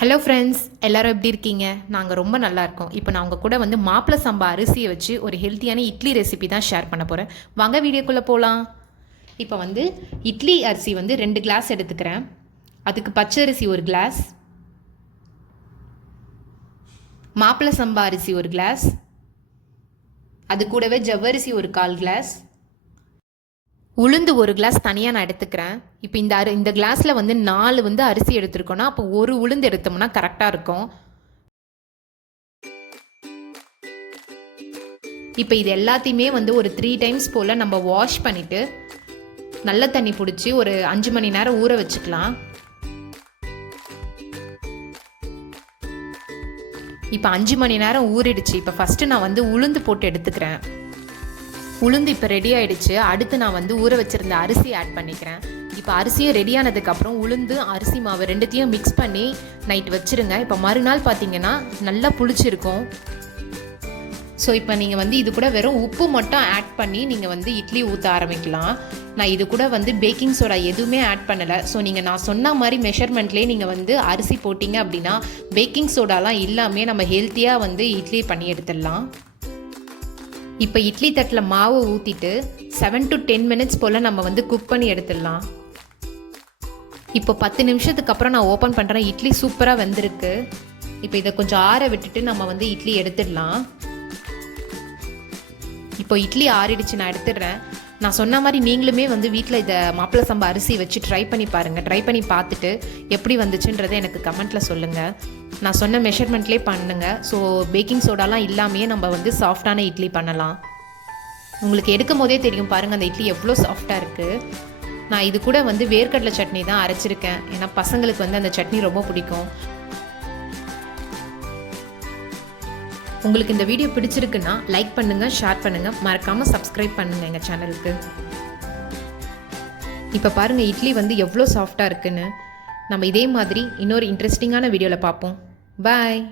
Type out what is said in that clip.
Hello friends, எல்லோரும் எப்படி இருக்கீங்க? நாங்கள் ரொம்ப நல்லா இருக்கோம். இப்போ நான் உங்கள் கூட வந்து மாப்பிள சம்பா அரிசியை வச்சு ஒரு ஹெல்த்தியான இட்லி ரெசிபி தான் ஷேர் பண்ண போகிறேன். வாங்க வீடியோக்குள்ளே போகலாம். இப்போ வந்து இட்லி அரிசி வந்து 2 கிளாஸ் எடுத்துக்கிறேன். அதுக்கு பச்சரிசி 1 கிளாஸ், மாப்பிள சம்பா அரிசி 1 கிளாஸ், அது கூடவே ஜவ்வரிசி 1/4 கிளாஸ், உளுந்து 1 கிளாஸ் தனியாக நான் எடுத்துக்கிறேன். இப்போ இந்த கிளாஸில் வந்து 4 வந்து அரிசி எடுத்துருக்கோன்னா அப்போ 1 உளுந்து எடுத்தோம்னா கரெக்டாக இருக்கும். இப்போ இது எல்லாத்தையுமே வந்து ஒரு 3 டைம்ஸ் போல் நம்ம வாஷ் பண்ணிவிட்டு நல்ல தண்ணி பிடிச்சி ஒரு 5 மணி நேரம் ஊற வச்சுக்கலாம். இப்போ 5 மணி நேரம் ஊறிடுச்சு. இப்போ ஃபஸ்ட்டு நான் வந்து உளுந்து போட்டு எடுத்துக்கிறேன். உளுந்து இப்போ ரெடி ஆகிடுச்சு. அடுத்து நான் வந்து ஊற வச்சுருந்த அரிசி ஆட் பண்ணிக்கிறேன். இப்போ அரிசியும் ரெடி ஆனதுக்கப்புறம் உளுந்து அரிசி மாவு ரெண்டுத்தையும் மிக்ஸ் பண்ணி நைட் வச்சுருங்க. இப்போ மறுநாள் பார்த்தீங்கன்னா நல்லா புளிச்சிருக்கும். ஸோ இப்போ நீங்கள் வந்து இது கூட வெறும் உப்பு மட்டும் ஆட் பண்ணி நீங்கள் வந்து இட்லி ஊற்ற ஆரம்பிக்கலாம். நான் இது கூட வந்து பேக்கிங் சோடா எதுவுமே ஆட் பண்ணலை. ஸோ நீங்கள் நான் சொன்ன மாதிரி மெஷர்மெண்ட்லேயே நீங்கள் வந்து அரிசி போட்டிங்க அப்படின்னா பேக்கிங் சோடாலாம் இல்லாமல் நம்ம ஹெல்த்தியாக வந்து இட்லி பண்ணி எடுத்துடலாம். இப்போ இட்லி தட்டில் மாவு ஊற்றிட்டு 7 to 10 மினிட்ஸ் போல் நம்ம வந்து குக் பண்ணி எடுத்துடலாம். இப்போ 10 நிமிஷத்துக்கு அப்புறம் நான் ஓப்பன் பண்ணுறேன். இட்லி சூப்பராக வெந்திருக்கு. இப்போ இதை கொஞ்சம் ஆற விட்டுட்டு நம்ம வந்து இட்லி எடுத்துடலாம். இப்போ இட்லி ஆறிடுச்சு, நான் எடுத்துடுறேன். நான் சொன்ன மாதிரி நீங்களுமே வந்து வீட்டில் இதை மாப்பிள சம்பா அரிசி வச்சு ட்ரை பண்ணி பாருங்கள். ட்ரை பண்ணி பார்த்துட்டு எப்படி வந்துச்சுன்றதை எனக்கு கமெண்ட்டில் சொல்லுங்கள். நான் சொன்ன மெஷர்மெண்ட்லேயே பண்ணுங்கள். ஸோ பேக்கிங் சோடாலாம் இல்லாமையே நம்ம வந்து சாஃப்டான இட்லி பண்ணலாம். உங்களுக்கு எடுக்கும் போதே தெரியும் பாருங்கள் அந்த இட்லி எவ்வளோ சாஃப்டாக இருக்குது. நான் இது கூட வந்து வேர்க்கடலை சட்னி தான் அரைச்சிருக்கேன். ஏன்னா பசங்களுக்கு வந்து அந்த சட்னி ரொம்ப பிடிக்கும். உங்களுக்கு இந்த வீடியோ பிடிச்சிருக்குன்னா லைக் பண்ணுங்கள், ஷேர் பண்ணுங்கள், மறக்காமல் சப்ஸ்கிரைப் பண்ணுங்கள் எங்கள் சேனலுக்கு. இப்போ பாருங்கள் இட்லி வந்து எவ்வளோ சாஃப்டாக இருக்குன்னு. நம்ம இதே மாதிரி இன்னொரு இன்ட்ரெஸ்டிங்கான வீடியோவில் பார்ப்போம். பாய்.